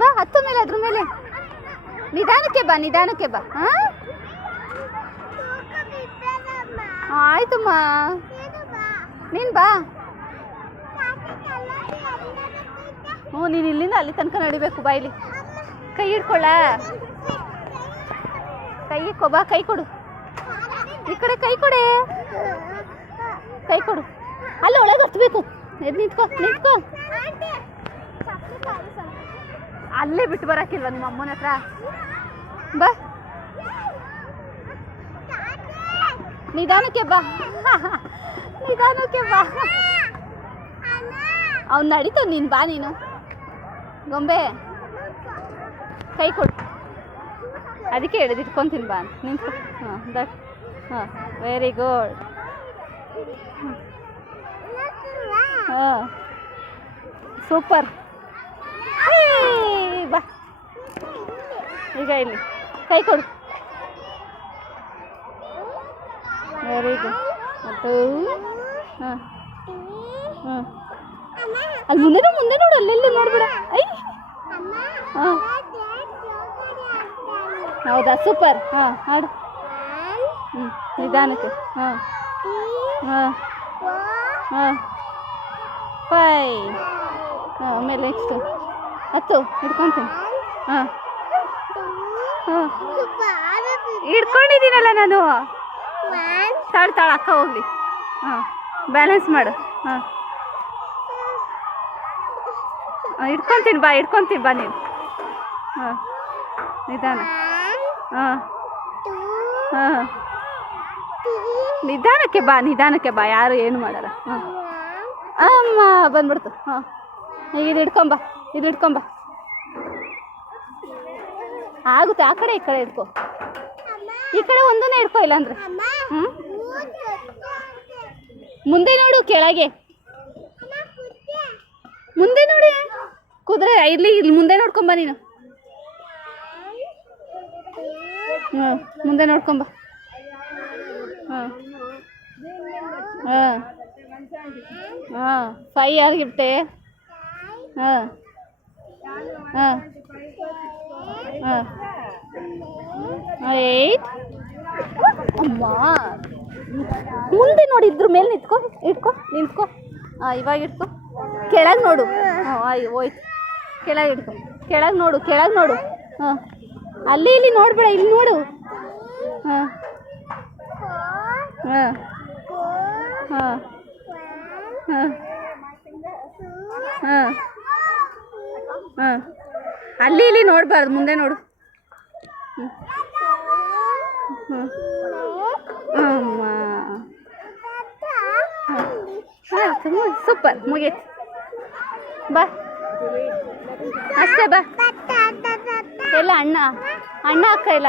ಬಾ ಹತ್ತು ಮೇಲೆ ಅದ್ರ ಮೇಲೆ ನಿಧಾನಕ್ಕೆ ಬಾ ನಿಧಾನಕ್ಕೆ ಬಾ. ಹಾಂ ಆಯ್ತಮ್ಮ ನೀನು ಬಾ. ಹ್ಞೂ ನೀನು ಇಲ್ಲಿಂದ ಅಲ್ಲಿ ತನಕ ನಡಿಬೇಕು. ಬಾ ಇಲ್ಲಿ ಕೈ ಹಿಡ್ಕೊಳ್ಳ. ಕೈ ಇಟ್ಕೊ ಬಾ. ಕೈ ಕೊಡು ಈ ಕಡೆ. ಕೈ ಕೊಡೆ. ಕೈ ಕೊಡು. ಅಲ್ಲಿ ಒಳಗೆ ಹತ್ಬೇಕು. ಎದ್ದು ನಿಂತ್ಕೋ ನಿಂತ್ಕೋ. ಅಲ್ಲೇ ಬಿಟ್ಟು ಬರೋಕ್ಕಿಲ್ವ ನಿಮ್ಮ ಅಮ್ಮನ ಹತ್ರ? ಬಾ ನಿಧಾನಕ್ಕೆ ಬಾ. ನಿಧಾನಕ್ಕೆ ಬಾ. ಅವ್ನು ನಡೀತಾವ. ನೀನು ಬಾ. ನೀನು ಗೊಂಬೆ ಕೈ ಕೊಡು. ಅದಕ್ಕೆ ಹೇಳಿದ್ ಇಟ್ಕೊತೀನಿ ಬಾ ಅಂತ. ನಿಂತ್ಕೊ. ಹಾಂ ದಟ್. ಹಾಂ ವೆರಿ ಗುಡ್. ಹಾಂ ಸೂಪರ್. ಬಾ ಈಗ ಇಲ್ಲಿ ಕೈ ಕೊಡು. Very good. ಮತ್ತು ಹಾಂ ಹಾಂ ಅಲ್ಲಿ ಮುಂದೆ ನೋಡು. ಅಲ್ಲೆಲ್ಲೂ ನೋಡ್ಬೇಡ. ಐ ಹಾಂ ಹೌದಾ ಸೂಪರ್. ಹಾಂ ಹಾಡು. ಹ್ಞೂ ನಿಧಾನಕ್ಕೆ. ಹಾಂ ಹಾಂ ಹಾಂ 5. ಹಾಂ ಆಮೇಲೆ ನೆಕ್ಸ್ಟು 10 ಹಿಡ್ಕೊತೀನಿ. ಹಾಂ ಹಾಂ ಹಿಡ್ಕೊಂಡಿದ್ದೀನಲ್ಲ ನಾನು. ತಾಳು ಅಕ್ಕ ಹೋಗಲಿ. ಹಾಂ ಬ್ಯಾಲೆನ್ಸ್ ಮಾಡು. ಹಾಂ ಹಿಡ್ಕೊತೀನಿ ಬಾ. ಹಿಡ್ಕೊತೀನಿ ಬಾ ನೀನು. ಹಾಂ ನಿಧಾನ. ಹಾಂ ಹಾಂ ನಿಧಾನಕ್ಕೆ ಬಾ. ನಿಧಾನಕ್ಕೆ ಬಾ. ಯಾರು ಏನು ಮಾಡಲ್ಲ. ಹಾಂ ಅಮ್ಮ ಬಂದ್ಬಿಡ್ತು. ಹಾಂ ಈಗ ಇದು ಹಿಡ್ಕೊಂಬ. ಇದು ಹಿಡ್ಕೊಂಬ. ಆಗುತ್ತೆ. ಆ ಕಡೆ ಈ ಕಡೆ ಹಿಡ್ಕೊ. ಈ ಕಡೆ ಒಂದನ್ನೇ ಹಿಡ್ಕೊ. ಇಲ್ಲಾಂದ್ರೆ ಹ್ಞೂ ಮುಂದೆ ನೋಡು. ಕೆಳಗೆ ಮುಂದೆ ನೋಡಿ. ಕುದುರೆ ಇಲ್ಲಿ ಮುಂದೆ ನೋಡ್ಕೊಂಬ ನೀನು. ಹಾಂ ಮುಂದೆ ನೋಡ್ಕೊಂಬ. ಹಾಂ ಹಾಂ ಹಾಂ 5 ಯಾರಿಗಿರ್ತೆ? ಹಾಂ ಹಾಂ ಹಾಂ 8. ಅಮ್ಮ ಮುಂದೆ ನೋಡಿ. ಇದ್ರ ಮೇಲೆ ನಿಂತ್ಕೊ. ನಿಂತ್ಕೊ. ಹಾಂ ಇವಾಗ ಇಟ್ಕೊ. ಕೆಳಗೆ ನೋಡು. ಹಾಂ ಹೋಯ್ತು. ಕೆಳಗೆ ಇಟ್ಕೊ. ಕೆಳಗೆ ನೋಡು. ಹಾಂ ಅಲ್ಲಿ ಇಲ್ಲಿ ನೋಡ್ಬೇಡ. ಇಲ್ಲಿ ನೋಡು. ಹಾಂ ಹಾಂ ಹಾಂ ಹಾಂ ಹಾಂ ಹಾಂ ಅಲ್ಲಿ ಇಲ್ಲಿ ನೋಡಬಾರ್ದು. ಮುಂದೆ ನೋಡು. ಹ್ಞೂ ಅಮ್ಮ ಹಾಂ ಸೂಪರ್. ಮುಗೀತು. ಬಾ ಅಷ್ಟೇ. ಬಾ ಎಲ್ಲ ಅಣ್ಣ ಅಕ್ಕ ಇಲ್ಲ.